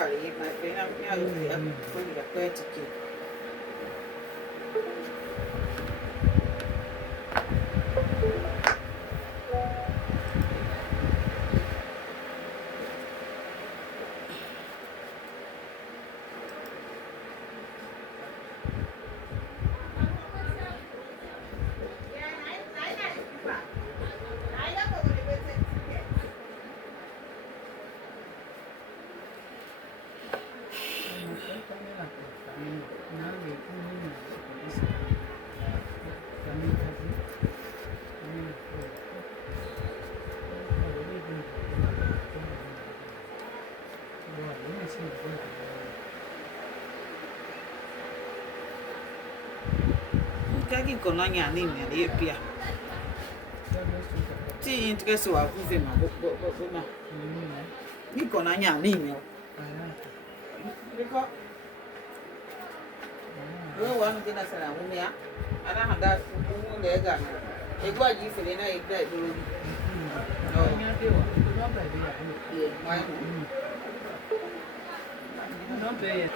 Charlie, my friend, I'm going to pray to keep. Kaki kono nya ni me le pia. Ti interest wa ku fe ma bo ma. Ni kono nya ni me. Biko. We wa no kina sala wo me a. Ana handa ku le ga na. E gwa ji fe na e gba do. Oh, nya pe wa. No ba be ya. Yeah, why no? No be.